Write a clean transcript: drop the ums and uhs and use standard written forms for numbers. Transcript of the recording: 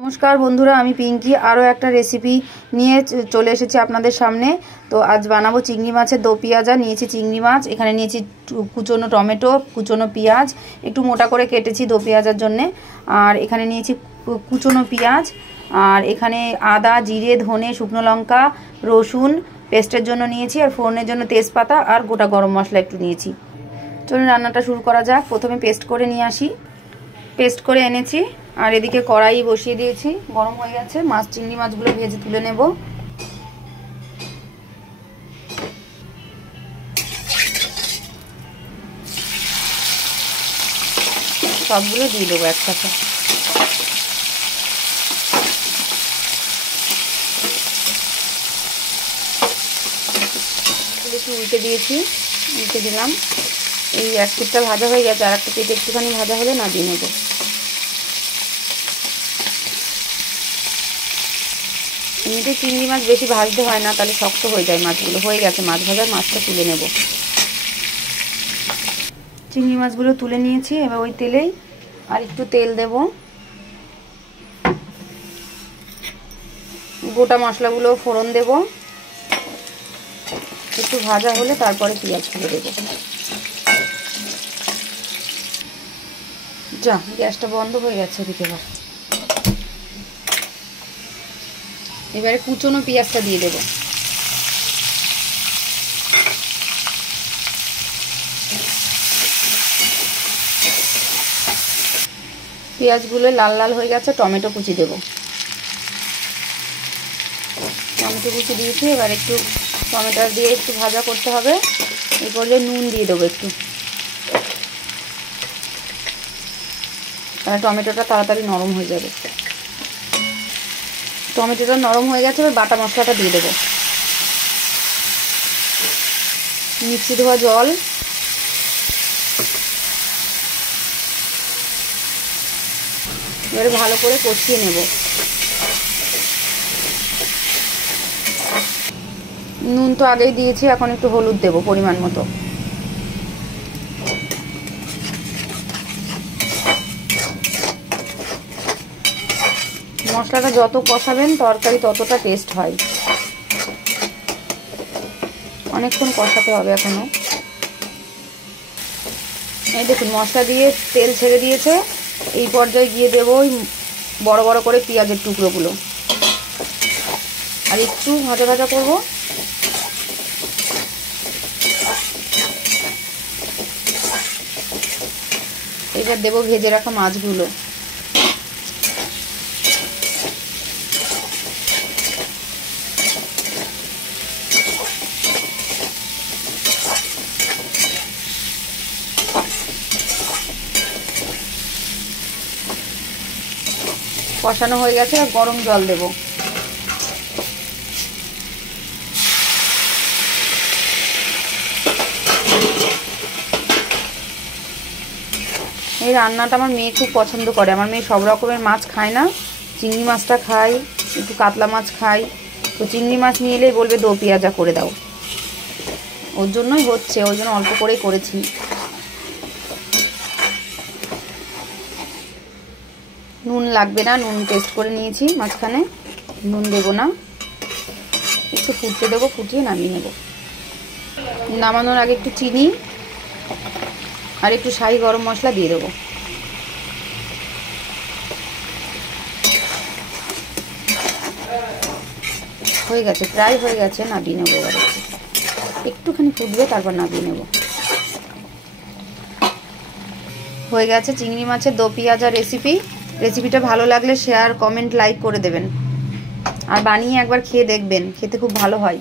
नमस्कार बंधुरा आमी पिंकी आरो एक रेसिपि निये चले एसेछि आपनादेर सामने। तो आज बानाबो चिंगड़ी माछेर दो पेঁয়াজা। निয়েछि चिंगड़ी माछ, एखाने निয়েछि कुचोनो टमेटो, कुचोनो पेঁয়াজ एकटु मोटा करे केटेछि दो पेঁয়াজার जन्य। और एखाने निয়েछि कुचोनो पेঁয়াজ और एखाने आदा जिरे धने शुकनो लंका रसुन पेस्टेर जन्य निয়েछि और फोड़नेर जन्य तेजपाता और गोटा गरम मशला एकटु निয়েछि। चलुन रान्नाटा शुरू करा जाक। प्रथमे पेस्ट करे निये आसि। पेस्ट करे এনেছি और एदिके कड़ाई बसिए दिएछि, गरम हो गेছে। माछ चिंगड़ी माछगुलो भेजे तुले नेब। सबगुलो दिए देবো একসাথে। একটু উল্টে দিয়েছি, উল্টে দিলাম। এই এক পিঠটা ভাজা হয়ে গেছে, আর একটা পিঠ একটুখানি ভাজা হলে নামিয়ে নেব। এমনিতে চিংড়ি মাছ বেশি ভাজতে হয় না, তাহলে শক্ত হয়ে যায় মাছগুলো। হয়ে গেছে মাছ ভাজার, মাছটা তুলে নেব। চিংড়ি মাছগুলো তুলে নিয়েছি। এবার ওই তেলেই আর একটু তেল দেব। গোটা মশলাগুলো ফোড়ন দেব। একটু ভাজা হলে তারপরে পেঁয়াজগুলো দেব। যা, গ্যাসটা বন্ধ হয়ে গেছে এদিকে। এবারে কুচনো পেঁয়াজটা দিয়ে দেব। পেঁয়াজগুলো লাল লাল হয়ে গেছে, টমেটো কুচি দেব। টমেটো কুচি দিয়েছি। এবার একটু টমেটো দিয়ে একটু ভাজা করতে হবে। এই পর্যায়ে নুন দিয়ে দেবো একটু, তাহলে টমেটোটা তাড়াতাড়ি নরম হয়ে যাবে। টমেটোটা নরম হয়ে গেছে। এবার বাটা মশলাটা দিয়ে দেবো। মিক্সি ধোয়া জল, এবারে ভালো করে কষিয়ে নেব। নুন তো আগেই দিয়েছি, এখন একটু হলুদ দেব পরিমাণ মতো। মশলাটা যত কষাবেন তরকারি ততটা টেস্ট হয়। অনেকক্ষণ কষাতে হবে এখনো। এই দেখুন মশলা দিয়ে তেল ছেড়ে দিয়েছে। এই পর্যায়ে গিয়ে দেবো ওই বড় বড় করে পেঁয়াজের টুকরোগুলো, আর একটু ভাজা ভাজা করব। এবার দেবো ভেজে রাখা মাছগুলো। কষানো হয়ে গেছে, আর গরম জল দেব। এই রান্নাটা আমার মেয়ে খুব পছন্দ করে। আমার মেয়ে সব রকমের মাছ খায় না, চিংড়ি মাছটা খায়, একটু কাতলা মাছ খায়। তো চিংড়ি মাছ নিয়ে এলেই বলবে দো পেঁয়াজা করে দাও। ওর জন্যই হচ্ছে, ওই জন্য অল্প করেই করেছি। নুন লাগবে না, নুন টেস্ট করে নিয়েছি মাঝখানে, নুন দেবো না। একটু ফুটতে দেবো, ফুটিয়ে নামিয়ে নেব। নামানোর আগে একটু চিনি আর একটু শাহি গরম মশলা দিয়ে দেবো। হয়ে গেছে, প্রায় হয়ে গেছে, নামিয়ে নেবো। এবার একটুখানি ফুটবে, তারপর নামিয়ে নেব। হয়ে গেছে চিংড়ি মাছের দো পেঁয়াজা রেসিপি। রেসিপিটা ভালো লাগলে শেয়ার কমেন্ট লাইক করে দেবেন, আর বানিয়ে একবার খেয়ে দেখবেন, খেতে খুব ভালো হয়।